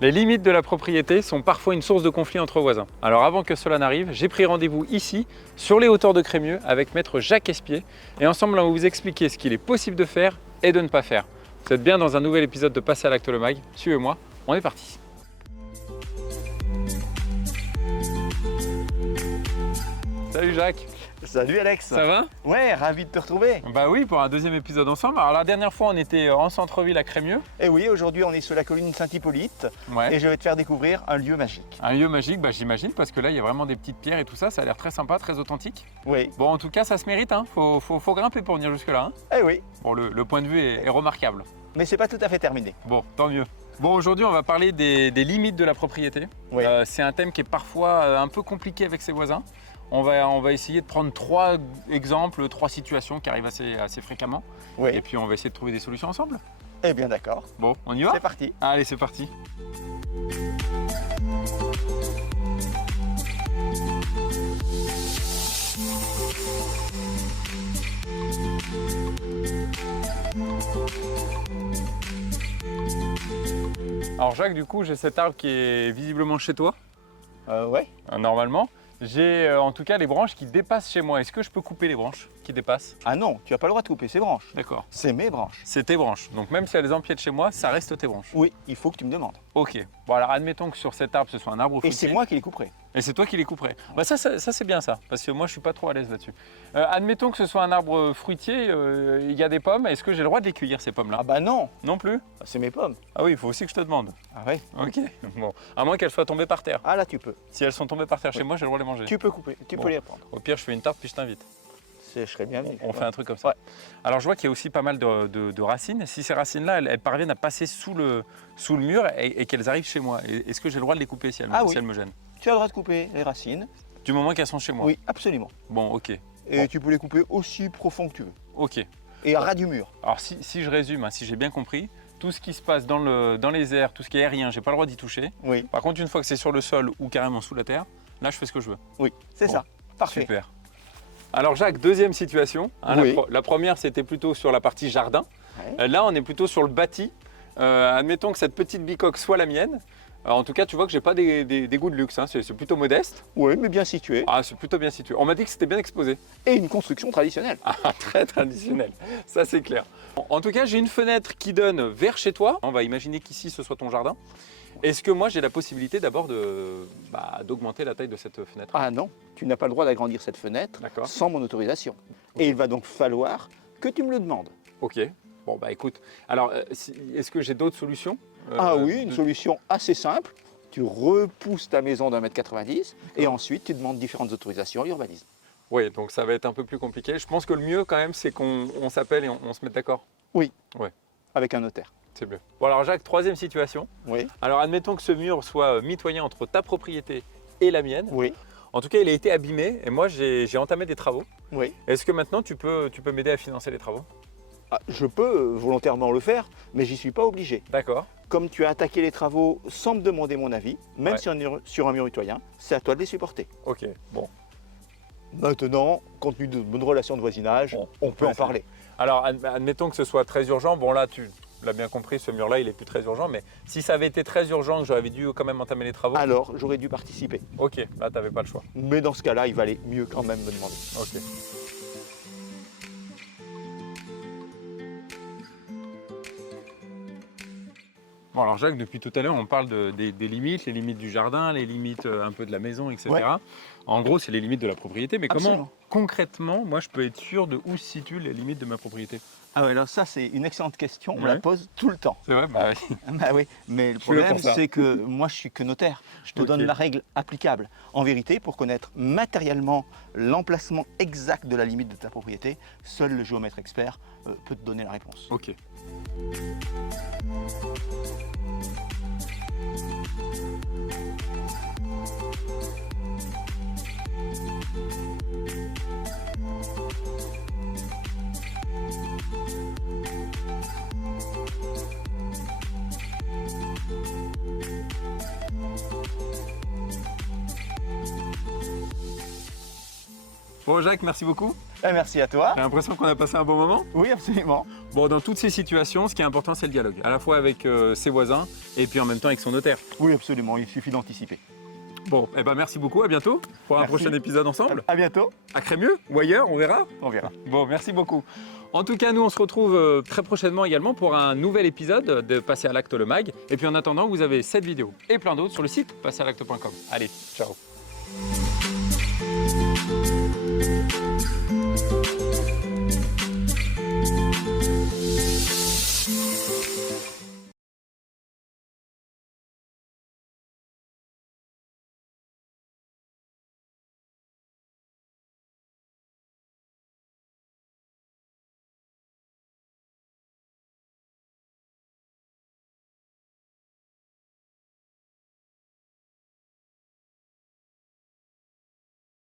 Les limites de la propriété sont parfois une source de conflit entre voisins. Alors avant que cela n'arrive, j'ai pris rendez-vous ici, sur les hauteurs de Crémieux, avec maître Jacques Espier. Et ensemble, on va vous expliquer ce qu'il est possible de faire et de ne pas faire. Vous êtes bien dans un nouvel épisode de Passer à l'acte le mag. Suivez-moi, on est parti. Salut Jacques. Salut Alex. Ça va? Ouais, ravi de te retrouver. Bah oui, pour un deuxième épisode ensemble. Alors la dernière fois, on était en centre-ville à Crémieux. Et oui, aujourd'hui on est sur la colline Saint-Hippolyte Ouais. et je vais te faire découvrir un lieu magique. Un lieu magique, bah, j'imagine, parce que là, il y a vraiment des petites pierres et tout ça. Ça a l'air très sympa, très authentique. Oui, Bon, en tout cas, ça se mérite, hein. Faut grimper pour venir jusque-là, hein. eh oui, Bon, le point de vue est remarquable. mais c'est pas tout à fait terminé. Bon, tant mieux. Bon, aujourd'hui, on va parler des limites de la propriété. Oui. C'est un thème qui est parfois un peu compliqué avec ses voisins. On va essayer de prendre 3 exemples, 3 situations qui arrivent assez fréquemment. Oui, Et puis, on va essayer de trouver des solutions ensemble. eh bien d'accord. Bon, on y va? C'est parti. Allez, c'est parti. Alors Jacques, du coup, j'ai cet arbre qui est visiblement chez toi, Ouais. normalement. J'ai en tout cas les branches qui dépassent chez moi. Est-ce que je peux couper les branches qui dépassent? Ah non, tu n'as pas le droit de couper ces branches. D'accord. C'est mes branches. C'est tes branches. Donc même si elles empiètent chez moi, ça reste tes branches. Oui, il faut que tu me demandes. Ok. Bon alors admettons que sur cet arbre, ce soit un arbre Et fruitier. c'est moi qui les couperai. Et c'est toi qui les couperais. Bah ça c'est bien ça, parce que moi je suis pas trop à l'aise là-dessus. Admettons que ce soit un arbre fruitier, il y a des pommes. Est-ce que j'ai le droit de les cueillir ces pommes-là? Ah bah non, Non plus? c'est mes pommes. Ah oui, il faut aussi que je te demande. Ah ouais. Ok. Bon. À moins qu'elles soient tombées par terre. Ah là tu peux. Si elles sont tombées par terre chez Oui. moi, j'ai le droit de les manger. Tu peux couper, tu Bon. peux les prendre. Au pire, je fais une tarte puis je t'invite. Je serais bien venu. On fait un truc comme ça. Ouais. Alors je vois qu'il y a aussi pas mal de racines. Si ces racines-là, elles parviennent à passer sous le mur et qu'elles arrivent chez moi, est-ce que j'ai le droit de les couper si elles, Ah oui. si elles me gênent? Tu as le droit de couper les racines. Du moment qu'elles sont chez moi? Oui, absolument. Bon, ok. Et Bon. tu peux les couper aussi profond que tu veux. Ok. Et à ras du mur. Alors si je résume, hein, si j'ai bien compris, tout ce qui se passe dans les airs, tout ce qui est aérien, j'ai pas le droit d'y toucher. Oui, Par contre, une fois que c'est sur le sol ou carrément sous la terre, là je fais ce que je veux. oui, c'est Bon. ça. Parfait. Super. Alors Jacques, deuxième situation. Hein, Oui. la première, c'était plutôt sur la partie jardin. Ouais. Là, on est plutôt sur le bâti. Admettons que cette petite bicoque soit la mienne. En tout cas, tu vois que j'ai pas des goûts de luxe. Hein. C'est plutôt modeste. Oui, mais bien situé. Ah, c'est plutôt bien situé. On m'a dit que c'était bien exposé. Et une construction traditionnelle. Ah, très traditionnel. Ça, c'est clair. En tout cas, j'ai une fenêtre qui donne vers chez toi. On va imaginer qu'ici, ce soit ton jardin. Est-ce que moi, j'ai la possibilité d'abord d'augmenter la taille de cette fenêtre? Ah non, tu n'as pas le droit d'agrandir cette fenêtre D'accord. sans mon autorisation. Et il va donc falloir que tu me le demandes. Ok. Bon, bah écoute. Alors, est-ce que j'ai d'autres solutions? Ah oui, une solution assez simple. Tu repousses ta maison d'1,90 m et ensuite tu demandes différentes autorisations à l'urbanisme. Oui, donc ça va être un peu plus compliqué. Je pense que le mieux quand même, c'est qu'on s'appelle et on se mette d'accord. Avec un notaire. C'est mieux. Bon alors Jacques, troisième situation. Oui, Alors admettons que ce mur soit mitoyen entre ta propriété et la mienne. oui, En tout cas, il a été abîmé et moi j'ai entamé des travaux. oui. Est-ce que maintenant tu peux m'aider à financer les travaux? Ah, je peux volontairement le faire, mais j'y suis pas obligé. D'accord. Comme tu as attaqué les travaux sans me demander mon avis, même Ouais. sur un mur mitoyen, c'est à toi de les supporter. Ok, bon. Maintenant, compte tenu de bonnes relations de voisinage, Bon, on peut en essayer. parler. Alors admettons que ce soit très urgent. Bon là, tu l'as bien compris, ce mur-là, il est plus très urgent. Mais si ça avait été très urgent, que j'avais dû quand même entamer les travaux. Alors, j'aurais dû participer. Ok, là, tu n'avais pas le choix. Mais dans ce cas-là, il valait mieux quand même me demander. Ok. Bon alors Jacques, depuis tout à l'heure, on parle des limites, les limites du jardin, les limites un peu de la maison, etc. Ouais. En gros, c'est les limites de la propriété. Mais Absolument. comment concrètement, moi, je peux être sûr de où se situent les limites de ma propriété? Ah ouais, alors ça c'est une excellente question, on me Ouais. la pose tout le temps. C'est vrai? Bah oui. Bah oui, mais le suis là problème pour ça. c'est que moi je suis que notaire, je te Ok. donne la règle applicable. En vérité, pour connaître matériellement l'emplacement exact de la limite de ta propriété, seul le géomètre expert peut te donner la réponse. Ok. Bon Jacques, merci beaucoup. Merci à toi. J'ai l'impression qu'on a passé un bon moment. Oui, absolument. Bon, dans toutes ces situations, ce qui est important, c'est le dialogue, à la fois avec ses voisins et puis en même temps avec son notaire. Oui, absolument, il suffit d'anticiper. Bon, eh ben merci beaucoup, à bientôt pour un Merci. prochain épisode ensemble. À bientôt, À Crémieux ou ailleurs, on verra. on verra. Bon, merci beaucoup. En tout cas, nous, on se retrouve très prochainement également pour un nouvel épisode de Passer à l'acte le mag. Et puis en attendant, vous avez cette vidéo et plein d'autres sur le site passeralacte.com. Allez, ciao.